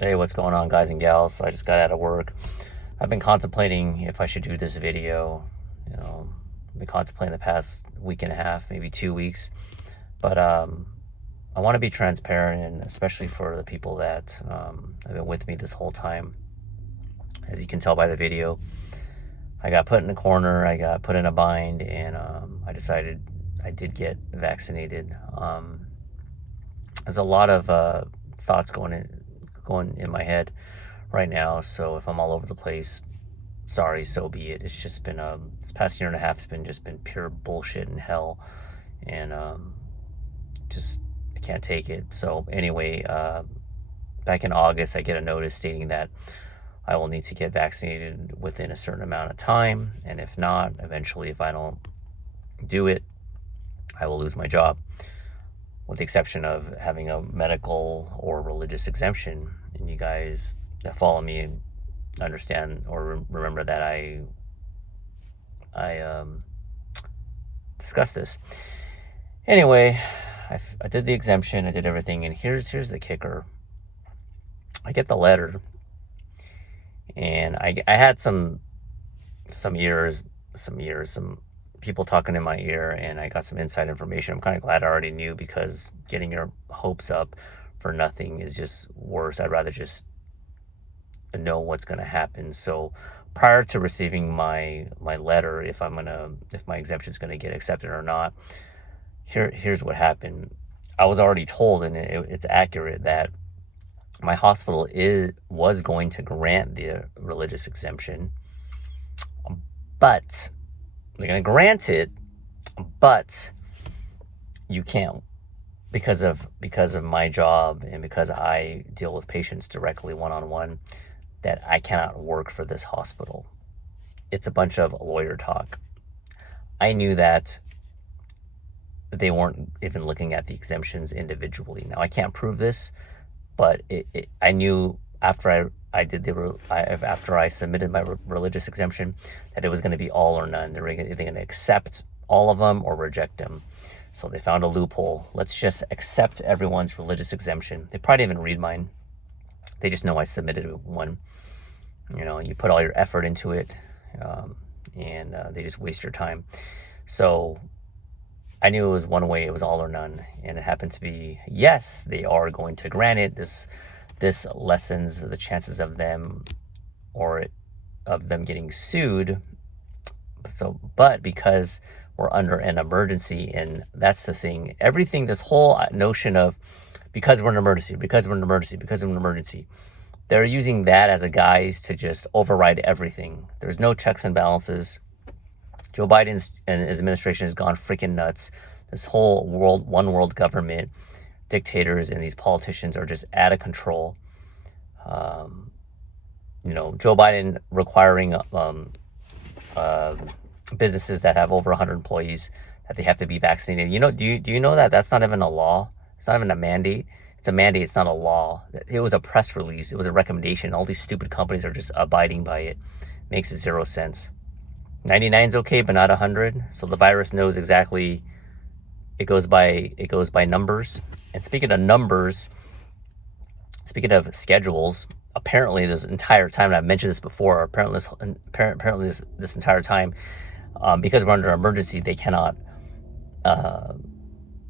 Hey, what's going on, guys and gals? I just got out of work. I've been contemplating if I should do this video. I've been contemplating the past week and a half, maybe 2 weeks. But I want to be transparent, and especially for the people that have been with me this whole time. As you can tell by the video, I got put in a corner, I got put in a bind, and I decided I did get vaccinated. There's a lot of thoughts going in my head right now, so if I'm all over the place, sorry, so be it. It's just been this past year and a half has been just been pure bullshit and hell, and just I can't take it. So anyway, back in August, I get a notice stating that I will need to get vaccinated within a certain amount of time, and if not, eventually, if I don't do it, I will lose my job, with the exception of having a medical or religious exemption. And you guys that follow me understand or remember that I discussed this. Anyway, I did the exemption, I did everything, and here's the kicker. I get the letter, and I had some people talking in my ear, and I got some inside information. I'm kind of glad I already knew, because getting your hopes up for nothing is just worse. I'd rather just know what's going to happen. So prior to receiving my letter, if my exemption is going to get accepted or not, here's what happened. I was already told, and it's accurate, that my hospital was going to grant the religious exemption, but they're going to grant it, but you can't, because of my job, and because I deal with patients directly one-on-one, that I cannot work for this hospital. It's a bunch of lawyer talk. I knew that they weren't even looking at the exemptions individually. Now, I can't prove this, but I knew after after I submitted my religious exemption, that it was going to be all or none. They're going to accept all of them or reject them. So they found a loophole. Let's just accept everyone's religious exemption. They probably didn't even read mine. They just know I submitted one. You put all your effort into it, and they just waste your time. So I knew it was one way, it was all or none, and it happened to be, yes, they are going to grant it. This lessens the chances of them getting sued. But because we're under an emergency, and that's the thing. Everything, this whole notion of because we're in an emergency, they're using that as a guise to just override everything. There's no checks and balances. Joe Biden and his administration has gone freaking nuts. This whole one world government, dictators, and these politicians are just out of control. Joe Biden requiring businesses that have over 100 employees that they have to be vaccinated. Do you know that that's not even a law? It's not even a mandate. It's a mandate. It's not a law. It was a press release. It was a recommendation. All these stupid companies are just abiding by it. Makes zero sense. 99 is okay, but not 100. So the virus knows exactly. It goes by numbers. And speaking of numbers, speaking of schedules, apparently this entire time, and I've mentioned this before, apparently this entire time, because we're under emergency, they cannot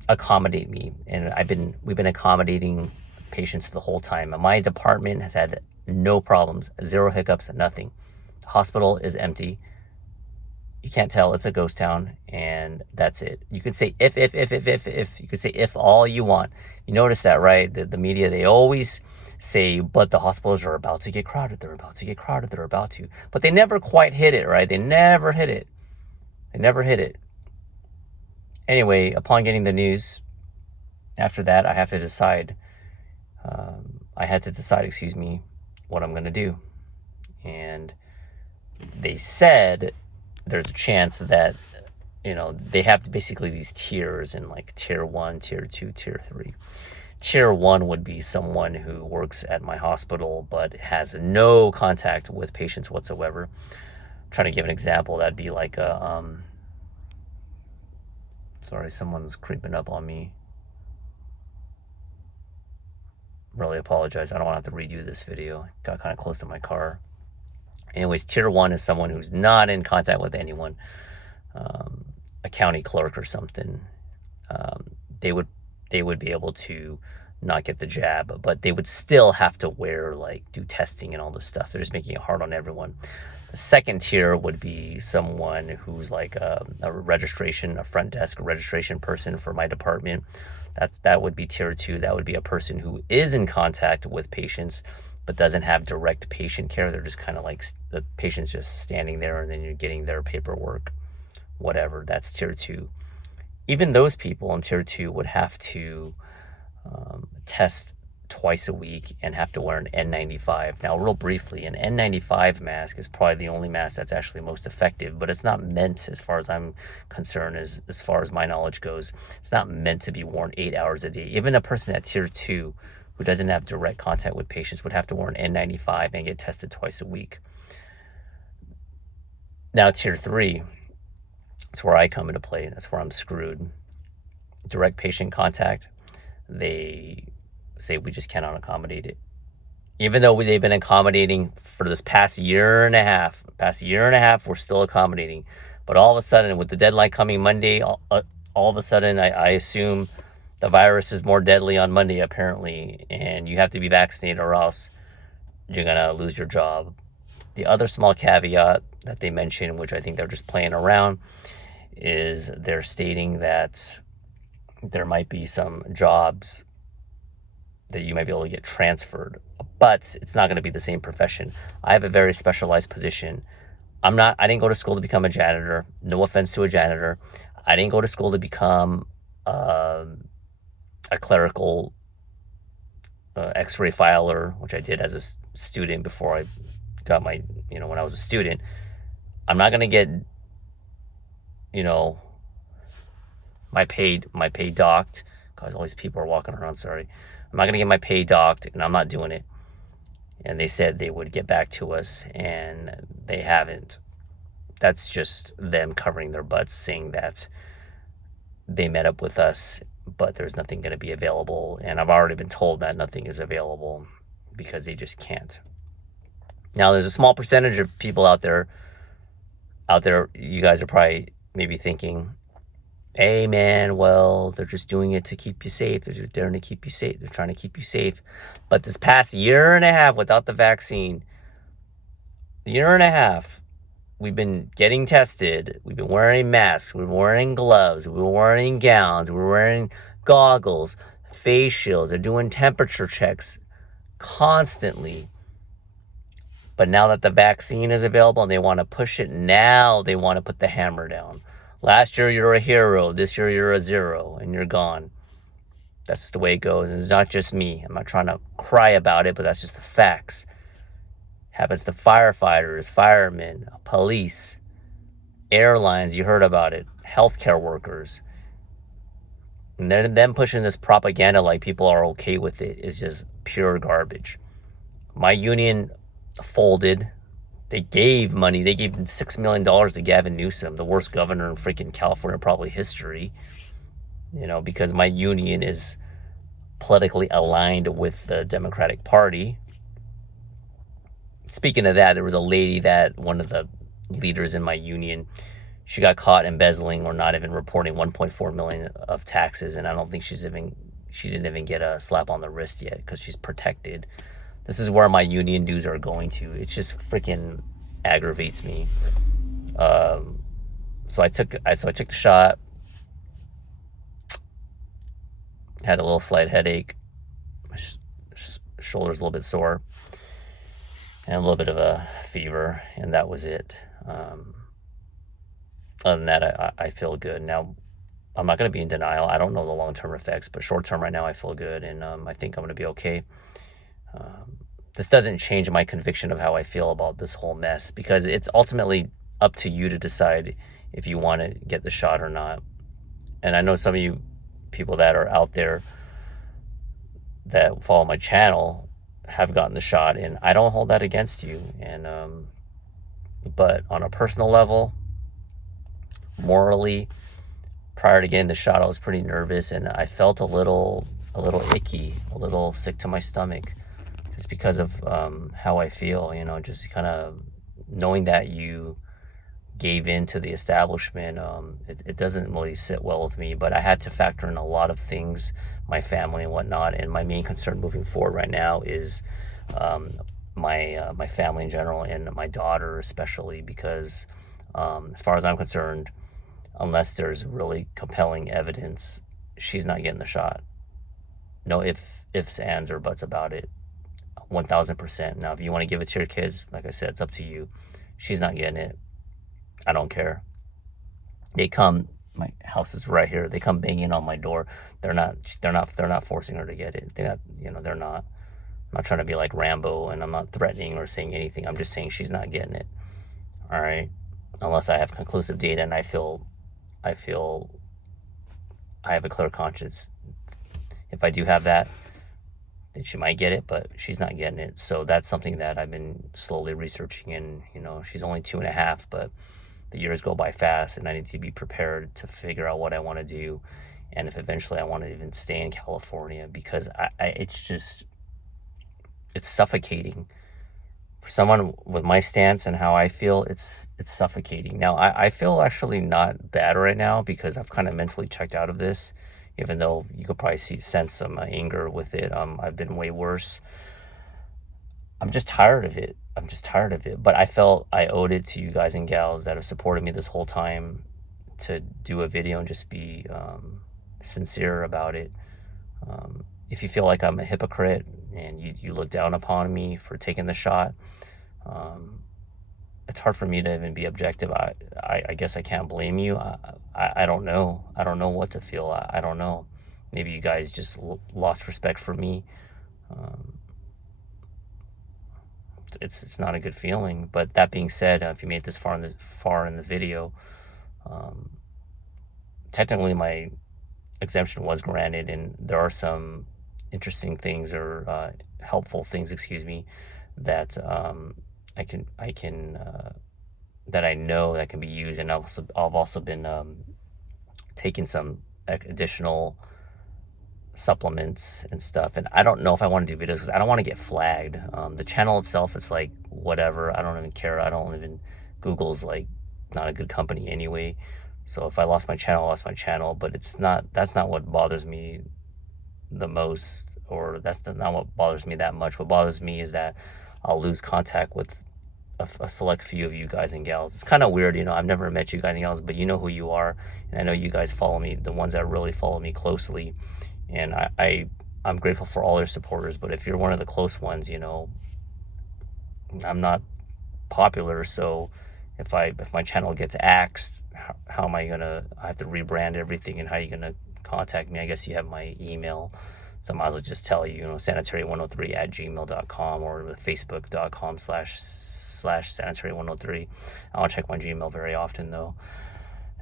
accommodate me. And we've been accommodating patients the whole time. And my department has had no problems, zero hiccups, nothing. The hospital is empty. You can't tell, it's a ghost town, and that's it. You could say if. You could say if all you want. You notice that, right? The media, they always say, but the hospitals are about to get crowded. They're about to. But they never quite hit it, right? They never hit it. Anyway, upon getting the news, after that, I had to decide, what I'm going to do. And they said there's a chance that, they have basically these tiers, in like tier 1, tier 2, tier 3. Tier 1 would be someone who works at my hospital but has no contact with patients whatsoever. I'm trying to give an example. That'd be like sorry, someone's creeping up on me. really apologize. I don't want to have to redo this video. Got kind of close to my car. Anyways, tier 1 is someone who's not in contact with anyone, a county clerk or something. They would be able to not get the jab, but they would still have to do testing and all this stuff. They're just making it hard on everyone. The second tier would be someone who's like a front desk registration person for my department. That would be tier 2. That would be a person who is in contact with patients, but doesn't have direct patient care. They're just kind of like the patient's just standing there and then you're getting their paperwork, whatever. That's tier 2. Even those people in tier 2 would have to test twice a week and have to wear an N95. Now, real briefly, an N95 mask is probably the only mask that's actually most effective, but it's not meant, as far as I'm concerned, as far as my knowledge goes, it's not meant to be worn 8 hours a day. Even a person at tier 2 who doesn't have direct contact with patients would have to wear an N95 and get tested twice a week. Now, tier 3, that's where I come into play. That's where I'm screwed. Direct patient contact, they say we just cannot accommodate it. Even though they've been accommodating for this past year and a half, we're still accommodating. But all of a sudden, with the deadline coming Monday, all of a sudden, I assume the virus is more deadly on Monday, apparently, and you have to be vaccinated or else you're going to lose your job. The other small caveat that they mentioned, which I think they're just playing around, is they're stating that there might be some jobs that you might be able to get transferred, but it's not going to be the same profession. I have a very specialized position. I didn't go to school to become a janitor. No offense to a janitor. I didn't go to school to become a clerical x-ray filer, which I did as a student before I got my, when I was a student. I'm not going to get, my pay docked, because all these people are walking around, sorry. I'm not going to get my pay docked, and I'm not doing it. And they said they would get back to us, and they haven't. That's just them covering their butts, saying that they met up with us, but there's nothing going to be available. And I've already been told that nothing is available because they just can't. Now, there's a small percentage of people out there, you guys are probably maybe thinking, hey man, well, they're just doing it to keep you safe. They're trying to keep you safe. They're trying to keep you safe. But this past year and a half without the vaccine, we've been getting tested. We've been wearing masks. We've been wearing gloves. We've been wearing gowns. We're wearing goggles, face shields. They're doing temperature checks constantly. But now that the vaccine is available and they want to push it, now they want to put the hammer down. Last year, you're a hero. This year, you're a zero, and you're gone. That's just the way it goes. And it's not just me. I'm not trying to cry about it, but that's just the facts. Happens to firefighters, firemen, police, airlines. You heard about it. Healthcare workers. And them pushing this propaganda like people are okay with it is just pure garbage. My union folded. They gave money. They gave $6 million to Gavin Newsom, the worst governor in freaking California, probably history. Because my union is politically aligned with the Democratic Party. Speaking of that, there was a lady one of the leaders in my union, she got caught embezzling or not even reporting 1.4 million of taxes, and I don't think she didn't even get a slap on the wrist yet because she's protected. This is where my union dues are going to. It just freaking aggravates me. So I took the shot. Had a little slight headache. My shoulder's a little bit sore. And a little bit of a fever. And that was it. Other than that, I feel good. Now, I'm not going to be in denial. I don't know the long-term effects. But short-term right now, I feel good. And I think I'm going to be okay. This doesn't change my conviction of how I feel about this whole mess, because it's ultimately up to you to decide if you want to get the shot or not. And I know some of you people that are out there that follow my channel have gotten the shot, and I don't hold that against you. And but on a personal level, morally, prior to getting the shot, I was pretty nervous, and I felt a little a little icky, a little sick to my stomach, just because of how I feel, just kind of knowing that you gave in to the establishment. It doesn't really sit well with me, but I had to factor in a lot of things, my family and whatnot. And my main concern moving forward right now is my family in general, and my daughter especially, because as far as I'm concerned, unless there's really compelling evidence, she's not getting the shot. No ifs, ands, or buts about it. 1000%. Now, if you want to give it to your kids, like I said, it's up to you. She's not getting it. I don't care. They come. My house is right here. They come banging on my door. They're not forcing her to get it. They're not. I'm not trying to be like Rambo, and I'm not threatening or saying anything. I'm just saying she's not getting it. All right. Unless I have conclusive data and I feel I have a clear conscience. If I do have that, then she might get it, but she's not getting it. So that's something that I've been slowly researching. And, she's only 2.5, but the years go by fast, and I need to be prepared to figure out what I want to do. And if eventually I want to even stay in California, because it's suffocating. For someone with my stance and how I feel, it's suffocating. Now, I feel actually not bad right now, because I've kind of mentally checked out of this, even though you could probably sense some anger with it. I've been way worse. I'm just tired of it. But I felt I owed it to you guys and gals that have supported me this whole time to do a video and just be sincere about it. If you feel like I'm a hypocrite and you look down upon me for taking the shot, it's hard for me to even be objective. I guess I can't blame you. I don't know. I don't know what to feel. I don't know. Maybe you guys just lost respect for me. It's not a good feeling. But that being said, if you made this far in the video, technically my exemption was granted, and there are some interesting things, or helpful things, that I can that I know that can be used. And I've also been taking some additional supplements and stuff, and I don't know if I want to do videos because I don't want to get flagged. The channel itself is like whatever. I don't even care. Google's like not a good company anyway. So if I lost my channel, I lost my channel. But that's not what bothers me the most, or that's not what bothers me that much. What bothers me is that I'll lose contact with a select few of you guys and gals. It's kind of weird, I've never met you guys and gals, but you know who you are, and I know you guys follow me, the ones that really follow me closely, and I'm grateful for all your supporters. But if you're one of the close ones, I'm not popular, so if my channel gets axed, how am I I have to rebrand everything, and how are you gonna contact me? I guess you have my email, so I might as well just tell you, sanitary103@gmail.com, or facebook.com/sanitary103. I don't check my Gmail very often though.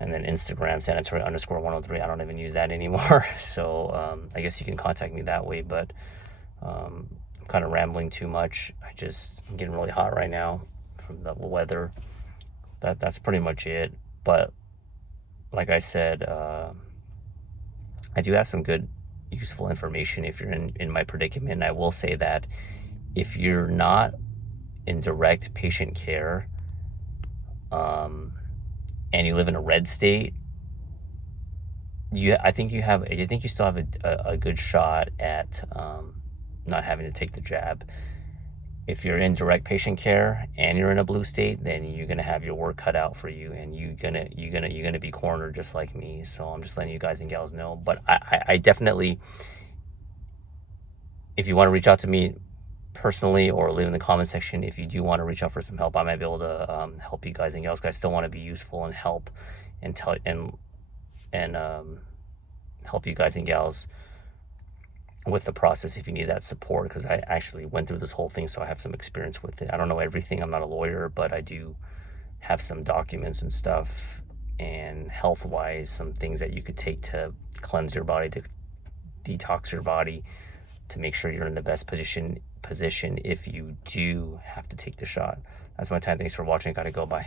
And then Instagram, sanitary_103. I don't even use that anymore. So I guess you can contact me that way. But I'm kind of rambling too much. I'm getting really hot right now from the weather. That's pretty much it. But like I said, I do have some good, useful information if you're in my predicament. And I will say that if you're not in direct patient care, and you live in a red state, I think you still have a good shot at not having to take the jab. If you're in direct patient care and you're in a blue state, then you're gonna have your work cut out for you, and you're gonna be cornered just like me. So I'm just letting you guys and gals know. But I definitely, if you want to reach out to me personally, or leave in the comment section, if you do want to reach out for some help, I might be able to help you guys and gals. I still want to be useful and help and help you guys and gals with the process if you need that support, because I actually went through this whole thing, so I have some experience with it. I don't know everything. I'm not a lawyer, but I do have some documents and stuff, and health-wise, some things that you could take to cleanse your body, to detox your body, to make sure you're in the best position if you do have to take the shot. That's my time. Thanks for watching. Gotta go. Bye.